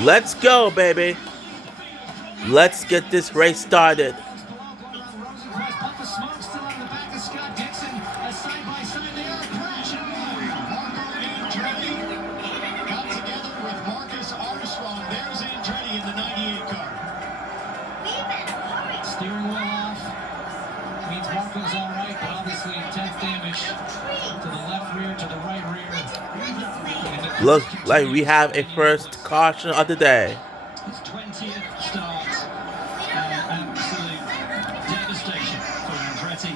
Let's go, baby. Let's get this race started. Steering wheel off means Marco's all right, but obviously intense damage to the left rear, to the right rear. Looks like we have a first caution of the day. His 20th start. Absolute devastation for Andretti,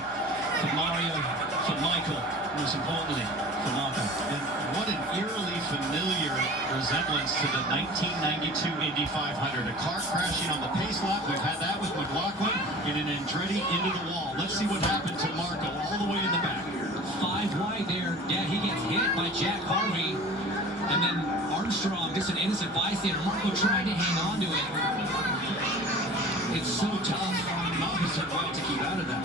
for Mario, for Michael, most importantly for Marco. And what an eerily familiar resemblance to the 1992 Indy 500. A car crashing on the pace lap. We've had that with McLaughlin and an Andretti into the wall. Let's see what happened to Marco all the way in the back. 5 wide there. Yeah, he gets hit by Jack Harvey. And then Armstrong, just an innocent bystander. Marco trying to hang on to it. It's so tough. Marco's done well to keep out of that.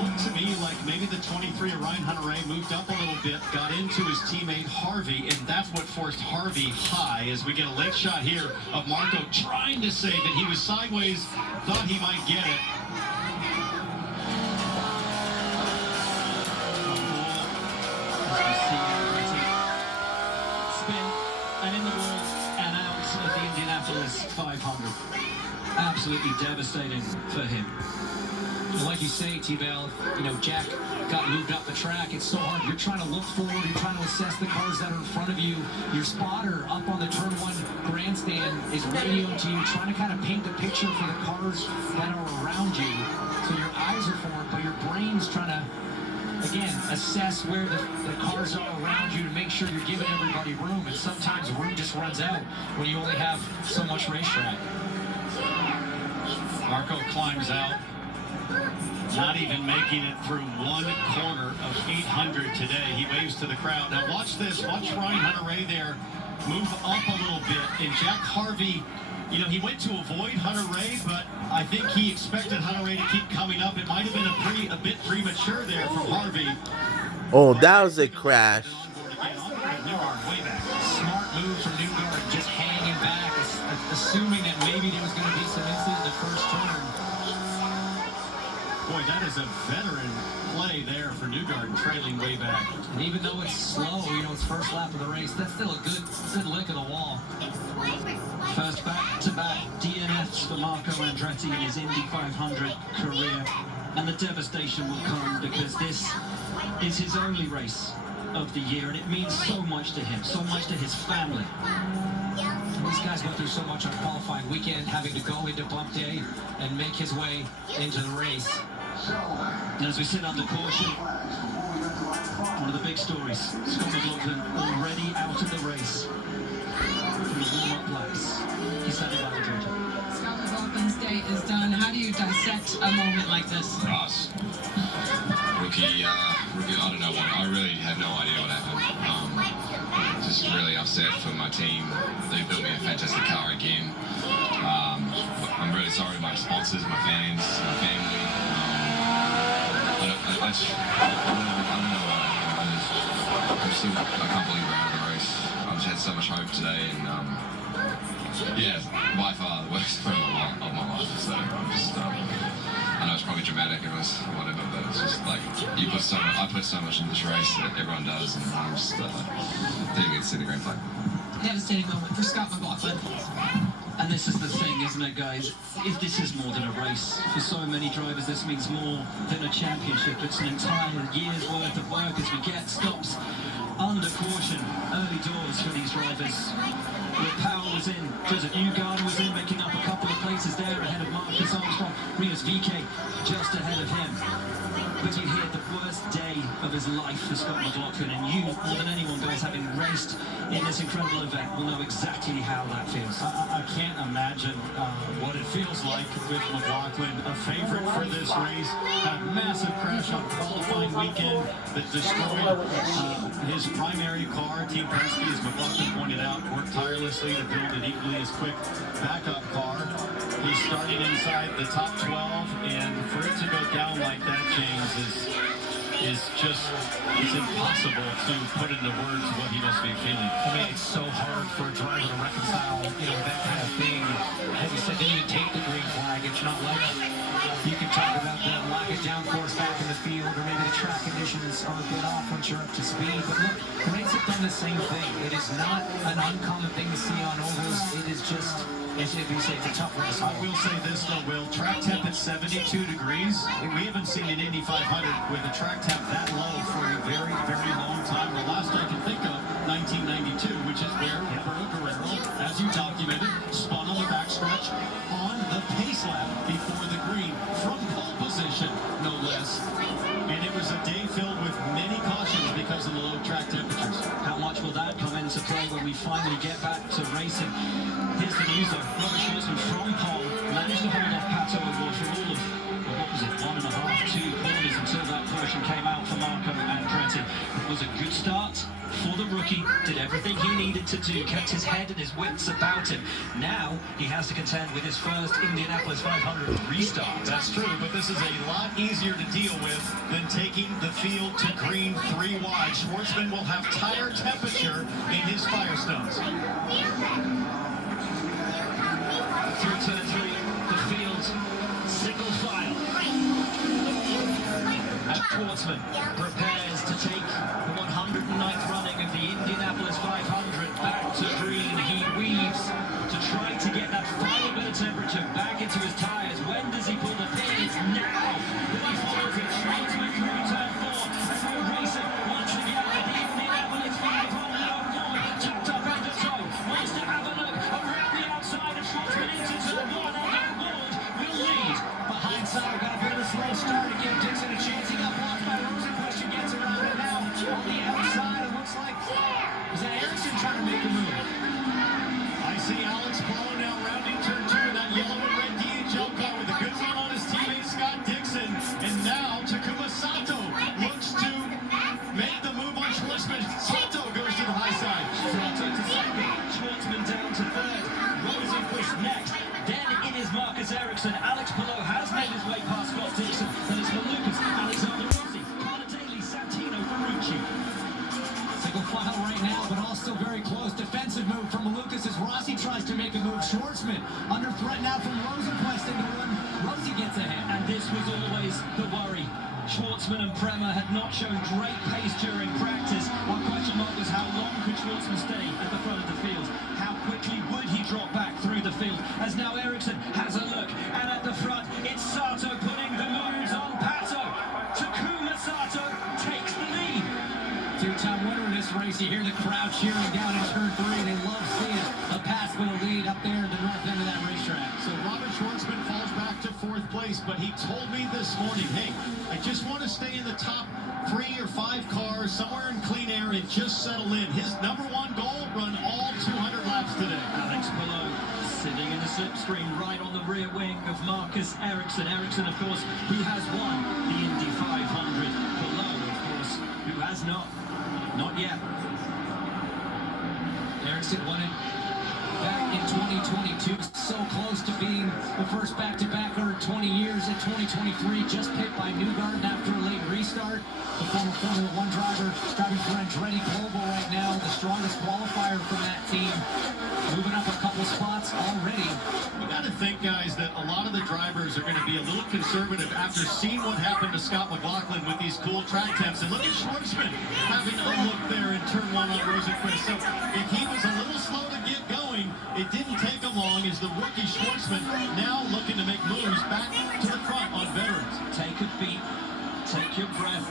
Looked to me like maybe the 23 of Ryan Hunter-Reay moved up a little bit, got into his teammate Harvey, and that's what forced Harvey high as we get a late shot here of Marco trying to save it. He was sideways, thought he might get it. Spin, and in the wall, and out of the Indianapolis 500. Absolutely devastating for him. Like you say, T-Bell, Jack got moved up the track. It's so hard. You're trying to look forward. You're trying to assess the cars that are in front of you. Your spotter up on the turn 1 grandstand is radioing to you, trying to kind of paint the picture for the cars that are around you. So your eyes are forward, but your brain's trying to, again, assess where the cars are around you to make sure you're giving everybody room. And sometimes room just runs out when you only have so much racetrack. Marco climbs out. Not even making it through one corner of 800 today. He waves to the crowd. Now watch this. Watch Ryan Hunter-Reay there move up a little bit. And Jack Harvey, he went to avoid Hunter-Reay, but I think he expected Hunter-Reay to keep coming up. It might have been a bit premature there from Harvey. Oh, that was a crash. Smart move from Newgarden, just hanging back, assuming that maybe there was going to be some incident in the first turn. Boy, that is a veteran play there for Newgarden, trailing way back. And even though it's slow, it's first lap of the race, that's still a good lick of the wall. First back-to-back DNFs for Marco Andretti in his Indy 500 career. And the devastation will come because this is his only race of the year, and it means so much to him, so much to his family. And these guys went through so much on qualifying weekend, having to go into bump day and make his way into the race. And as we sit under caution, one of the big stories, Scott McLaughlin already out of the race from the warm-up laps. He's standing by the Georgia. Scott McLaughlin's day is done. How do you dissect a moment like this? Ross. Rookie, I don't know what, I really have no idea what happened. Just really upset for my team. They built me a fantastic car again. I'm really sorry to my sponsors, my fans, my family. I don't know. I can't believe we're out of the race. I've just had so much hope today, and yeah, by far the worst moment of my life. So I'm just, I know it's probably dramatic and whatever, but it's just like I put so much in this race that everyone does, and I'm just didn't get to see the grand flag. Devastating moment for Scott McLaughlin. And this is the thing, isn't it, guys? If this is more than a race. For so many drivers, this means more than a championship. It's an entire year's worth of work as we get stops under caution early doors for these drivers. With Powell was in, Joseph Newgarden was in, making up a couple of places there ahead of Marcus Armstrong. Rios VK just ahead of him. But you hear the worst day of his life for Scott McLaughlin, and you, more than anyone, guys, having raced in this incredible event, will know exactly how that feels. I can't imagine what it feels like with McLaughlin, a favorite for this race. A massive crash on qualifying weekend that destroyed his primary car. Team Penske, as McLaughlin pointed out, worked tirelessly to build an equally as quick backup car. He started inside the top 12, and for it to go down like that, James, is just, it's impossible to put into words what he must be feeling. I mean, it's so hard for a driver to reconcile, that kind of thing. As you said, didn't even take the green flag. It's not like you can talk about the lack of downforce back in the field, or maybe the track conditions are a bit off once you're up to speed. But look, the race have done the same thing. It is not an uncommon thing to see on ovals. It is just, as you say, it's a tough race. I will say this though, Will, track temp at 72 degrees. We haven't seen an Indy 500 with a track temp that low for a very, very long time. The last I can think of, 1992, which is where Roberto Guerrero, as you documented, spun on the backstretch on the pace lap before the green from pole position, no less. And it was a day filled with many cautions because of the low track temperatures. How much will that come into play when we finally get back to racing? Here's the news though. Robert Schwarzman from pole managed to hold off Pato O'Ward for all of, what was it, 1.5, 2 corners until that caution came out for Marco Andretti. It was a good start for the rookie, did everything he needed to do, kept his head and his wits about him. Now he has to contend with his first Indianapolis 500 restart. That's true, but this is a lot easier to deal with than taking the field to green 3 wide. Schwartzman will have tire temperature in his Firestones. Through turn 3, the field's single file. As Schwartzman prepares to take the 109th running of the Indianapolis 500 back to green, he weaves to try to get that final bit of temperature back into his tires. When does he pull the pin? It's now that he follows it. Schwartzman through turn 4, and we're racing once again at the Indianapolis 500. Tucked up under toe, wants to have a look around the outside of Schwartzman into turn 1, and Ward will lead. Behind side, got a bit of a slow start to give Dixon a chance. He got blocked by Rosenquist, who gets around it now. On the outside, it looks like, is that Ericsson trying to make a move? I see Alex Palou now rounding turn 2 in that yellow and red DHL car with a good run on his teammate Scott Dixon. And now Takuma Sato looks to make the move on Schwartzman. Sato goes to the high side. Sato to second, Schwartzman down to third, Rosenquist next. Then in is Marcus Ericsson. Alex Palou has made his way past Scott Dixon. Then it's Malukas, Alexander Rossi, Carter Daly, Santino, Ferrucci. Single file right now, but all still very close. Defensive move from Malukas as Rossi tries to make a move. Schwartzman under threat now from Rosenquist into one. Rossi gets ahead. And this was always the worry. Schwartzman and Prema had not shown great pace during practice. One question mark was how long could Schwartzman stay at the front of the field? How quickly would he drop back through the field? As now Ericsson has a look, and at the front it's Sato putting the moves on Pato. Takuma Sato takes the lead. Two-time winner in this race. You hear the crowd cheering down in turn 3. They love seeing a pass for the lead up there at the north end of that racetrack. So Robert Schwartzman falls back to 4th place, but he told me this morning, hey, I just want to stay in the top 3 or 5 cars, somewhere in clean air, and just settle in. His number 1 goal, run all 200 laps today. Alex Palou sitting in the slipstream right on the rear wing of Marcus Ericsson. Ericsson, of course, who has won the Indy 500. Palou, of course, who has not yet. Ericsson won it back in 2022, so close to being the first back-to-backer in 20 years. In 2023, just picked by Newgarden after a late restart. The former Formula 1 driver driving for Andretti Global right now, the strongest qualifier from that team, moving up a couple spots already. You got to think, guys, that a lot of the drivers are going to be a little conservative after seeing what happened to Scott McLaughlin with these cool track temps. And look at Schwartzman having a look there in turn 1 on Rosenquist. So if he was a little slow to get going, it didn't take him long as the rookie Schwartzman now looking to make moves back to the front on veterans. Take a beat, take your breath,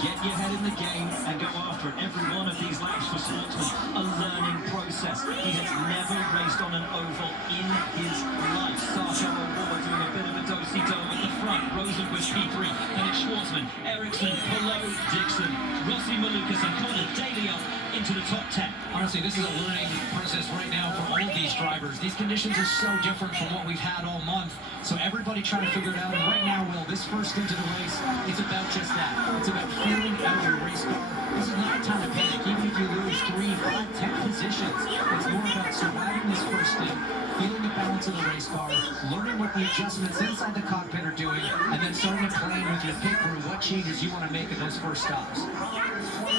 get your head in the game and go after it. Every one of these laps for Schwartzman, a learning process. He has never raced on an oval in his life. Sato O'Ward doing a bit of a do-si-do at the front. Rosenquist P3, and it's Schwartzman, Ericsson, Palou, Dixon, Rossi, Malukas, and Carter Daly up into the top 10. Honestly, this is a learning process right now for all of these drivers. These conditions are so different from what we've had all month. So everybody trying to figure it out. And right now, Will, this first into the race, it's about just that. It's about feeling out your race car. This is not a time to panic, even if you lose 3, 5, 10 positions. It's more about surviving this first stint, feeling it back balance of the race car, learning what the adjustments inside the cockpit are doing, and then starting to plan with your pit crew what changes you want to make in those first stops.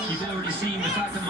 You've already seen the fact that